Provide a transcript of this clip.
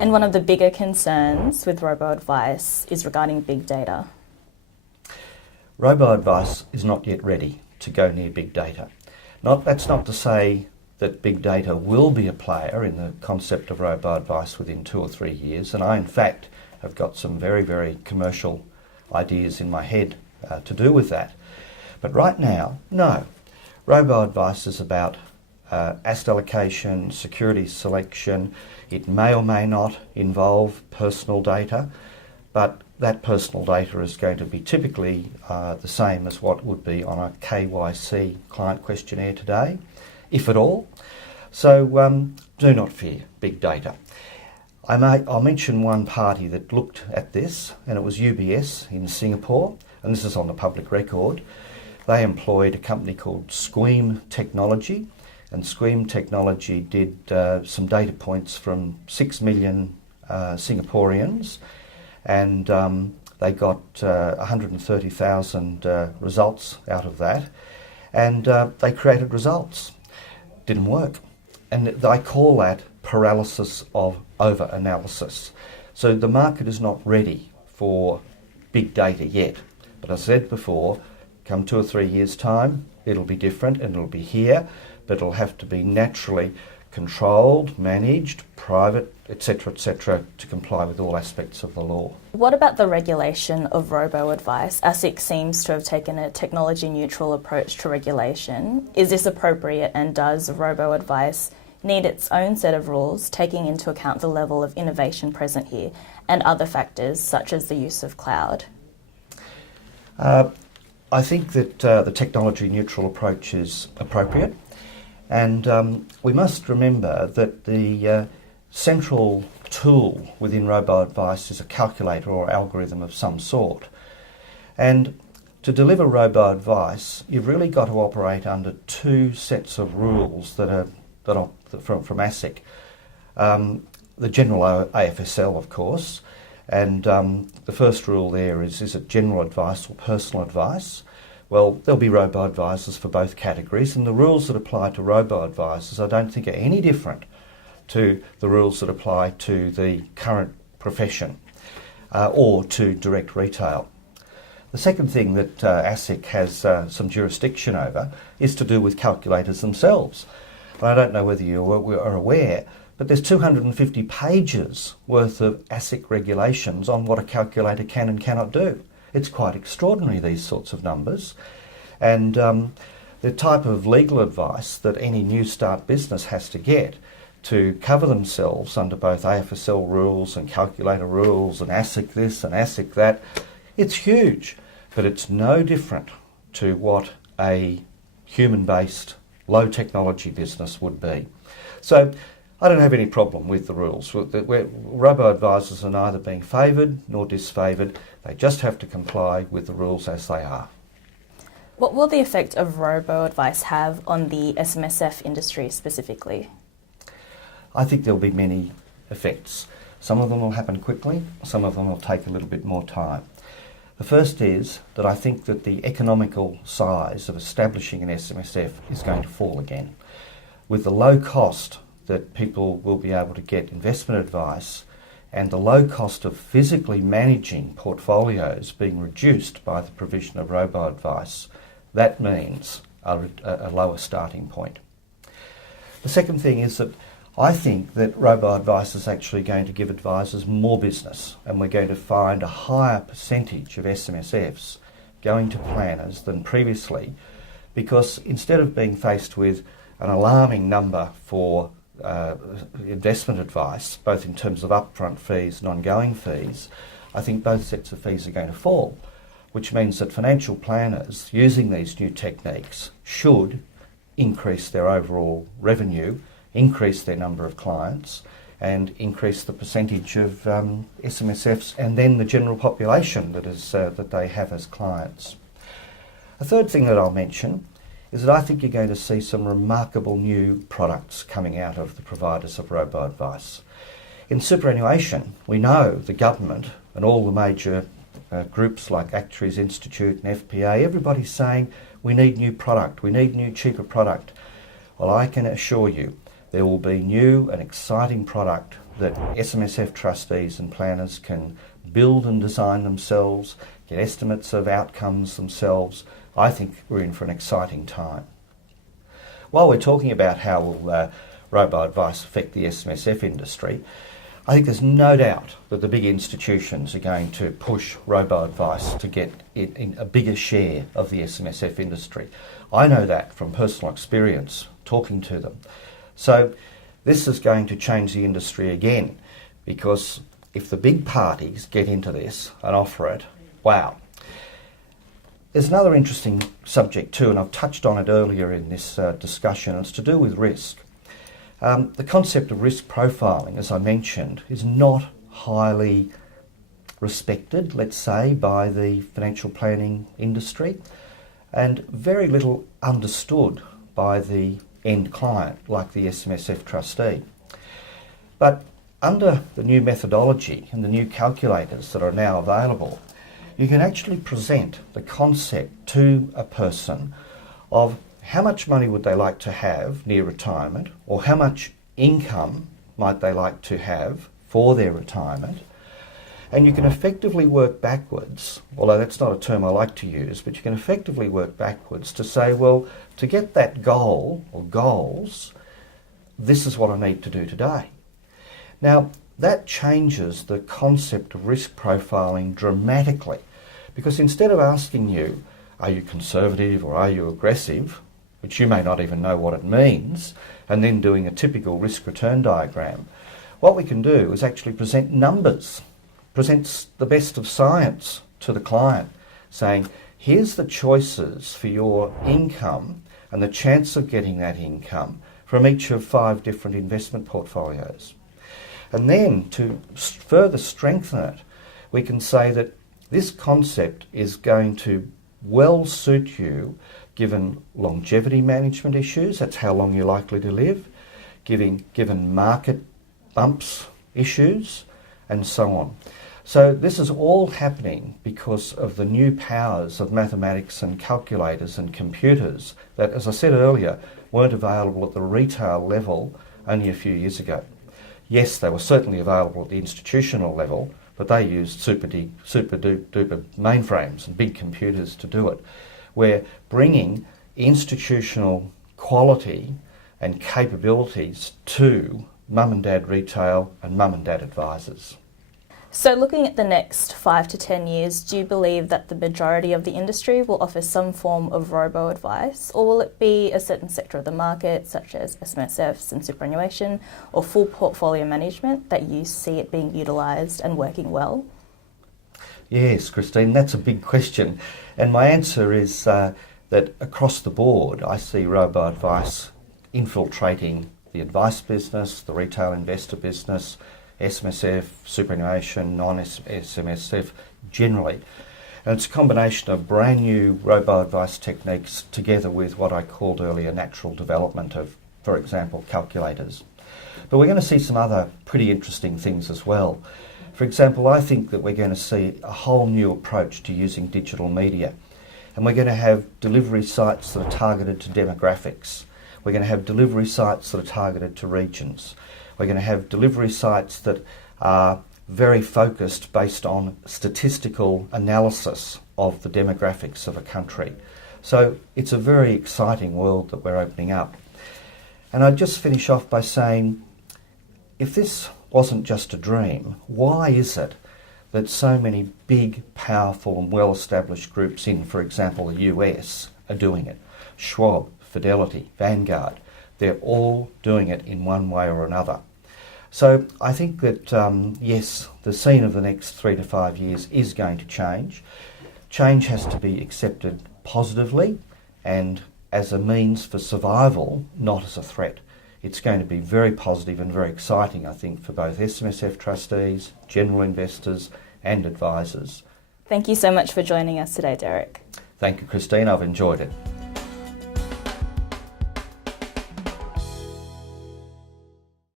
And one of the bigger concerns with robo-advice is regarding big data. Robo-advice is not yet ready to go near big data. That's not to say that big data will be a player in the concept of robo-advice within 2 or 3 years, and I in fact have got some very, very commercial ideas in my head to do with that. But right now, no. Robo-advice is about asset allocation, security selection. It may or may not involve personal data, but that personal data is going to be typically the same as what would be on a KYC client questionnaire today, if at all. So do not fear big data. I'll mention one party that looked at this, and it was UBS in Singapore, and this is on the public record. They employed a company called Squeam Technology, and Squeam Technology did some data points from 6 million Singaporeans, and they got 130,000 results out of that, and they created results. Didn't work. And I call that paralysis of over-analysis. So the market is not ready for big data yet. But as I said before, come 2 or 3 years' time, it'll be different and it'll be here, but it'll have to be naturally controlled, managed, private, etc., to comply with all aspects of the law. What about the regulation of robo-advice? ASIC seems to have taken a technology-neutral approach to regulation. Is this appropriate, and does robo-advice need its own set of rules, taking into account the level of innovation present here and other factors such as the use of cloud? I think that the technology-neutral approach is appropriate. And we must remember that the central tool within robo-advice is a calculator or algorithm of some sort. And to deliver robo-advice, you've really got to operate under 2 sets of rules that are from ASIC. The general AFSL, of course, and the first rule there is it general advice or personal advice? Well, there'll be robo-advisors for both categories, and the rules that apply to robo-advisors I don't think are any different to the rules that apply to the current profession or to direct retail. The second thing that ASIC has some jurisdiction over is to do with calculators themselves. And I don't know whether you are aware, but there's 250 pages worth of ASIC regulations on what a calculator can and cannot do. It's quite extraordinary, these sorts of numbers. And the type of legal advice that any new start business has to get to cover themselves under both AFSL rules and calculator rules and ASIC this and ASIC that, it's huge. But it's no different to what a human-based, low-technology business would be. So I don't have any problem with the rules. Robo-advisors are neither being favoured nor disfavoured. They just have to comply with the rules as they are. What will the effect of robo-advice have on the SMSF industry specifically? I think there'll be many effects. Some of them will happen quickly, some of them will take a little bit more time. The first is that I think that the economical size of establishing an SMSF is going to fall again. With the low cost that people will be able to get investment advice and the low cost of physically managing portfolios being reduced by the provision of robo-advice, that means a lower starting point. The second thing is that I think that robo-advice is actually going to give advisors more business, and we're going to find a higher percentage of SMSFs going to planners than previously, because instead of being faced with an alarming number for investment advice, both in terms of upfront fees and ongoing fees, I think both sets of fees are going to fall, which means that financial planners using these new techniques should increase their overall revenue, increase their number of clients, and increase the percentage of SMSFs and then the general population that they have as clients. A third thing that I'll mention is that I think you're going to see some remarkable new products coming out of the providers of robo-advice. In superannuation, we know the government and all the major groups like Actuaries Institute and FPA, everybody's saying we need new product, we need new cheaper product. Well, I can assure you there will be new and exciting product that SMSF trustees and planners can build and design themselves, get estimates of outcomes themselves, I think we're in for an exciting time. While we're talking about how will robo-advice affect the SMSF industry, I think there's no doubt that the big institutions are going to push robo-advice to get it in a bigger share of the SMSF industry. I know that from personal experience, talking to them. So this is going to change the industry again, because if the big parties get into this and offer it, wow. There's another interesting subject too, and I've touched on it earlier in this discussion, and it's to do with risk. The concept of risk profiling, as I mentioned, is not highly respected, let's say, by the financial planning industry, and very little understood by the end client, like the SMSF trustee. But under the new methodology and the new calculators that are now available, you can actually present the concept to a person of how much money would they like to have near retirement, or how much income might they like to have for their retirement. And you can effectively work backwards, although that's not a term I like to use, but you can effectively work backwards to say, well, to get that goal or goals, this is what I need to do today. Now, that changes the concept of risk profiling dramatically, because instead of asking you, are you conservative or are you aggressive, which you may not even know what it means, and then doing a typical risk return diagram, what we can do is actually present numbers, presents the best of science to the client, saying, here's the choices for your income and the chance of getting that income from each of 5 different investment portfolios. And then to further strengthen it, we can say that this concept is going to well suit you given longevity management issues, that's how long you're likely to live, given market bumps issues, and so on. So this is all happening because of the new powers of mathematics and calculators and computers that, as I said earlier, weren't available at the retail level only a few years ago. Yes, they were certainly available at the institutional level, but they used super duper mainframes and big computers to do it. We're bringing institutional quality and capabilities to mum and dad retail and mum and dad advisors. So looking at the next 5 to 10 years, do you believe that the majority of the industry will offer some form of robo-advice, or will it be a certain sector of the market, such as SMSFs and superannuation, or full portfolio management, that you see it being utilised and working well? Yes, Christine, that's a big question. And my answer is that across the board, I see robo-advice infiltrating the advice business, the retail investor business, SMSF, superannuation, non-SMSF generally. And it's a combination of brand new robo-advice techniques together with what I called earlier natural development of, for example, calculators. But we're going to see some other pretty interesting things as well. For example, I think that we're going to see a whole new approach to using digital media. And we're going to have delivery sites that are targeted to demographics. We're going to have delivery sites that are targeted to regions. We're going to have delivery sites that are very focused based on statistical analysis of the demographics of a country. So it's a very exciting world that we're opening up. And I'd just finish off by saying, if this wasn't just a dream, why is it that so many big, powerful and well-established groups in, for example, the US are doing it? Schwab, Fidelity, Vanguard, they're all doing it in one way or another. So I think that, yes, the scene of the next 3 to 5 years is going to change. Change has to be accepted positively and as a means for survival, not as a threat. It's going to be very positive and very exciting, I think, for both SMSF trustees, general investors and advisors. Thank you so much for joining us today, Derek. Thank you, Christine. I've enjoyed it.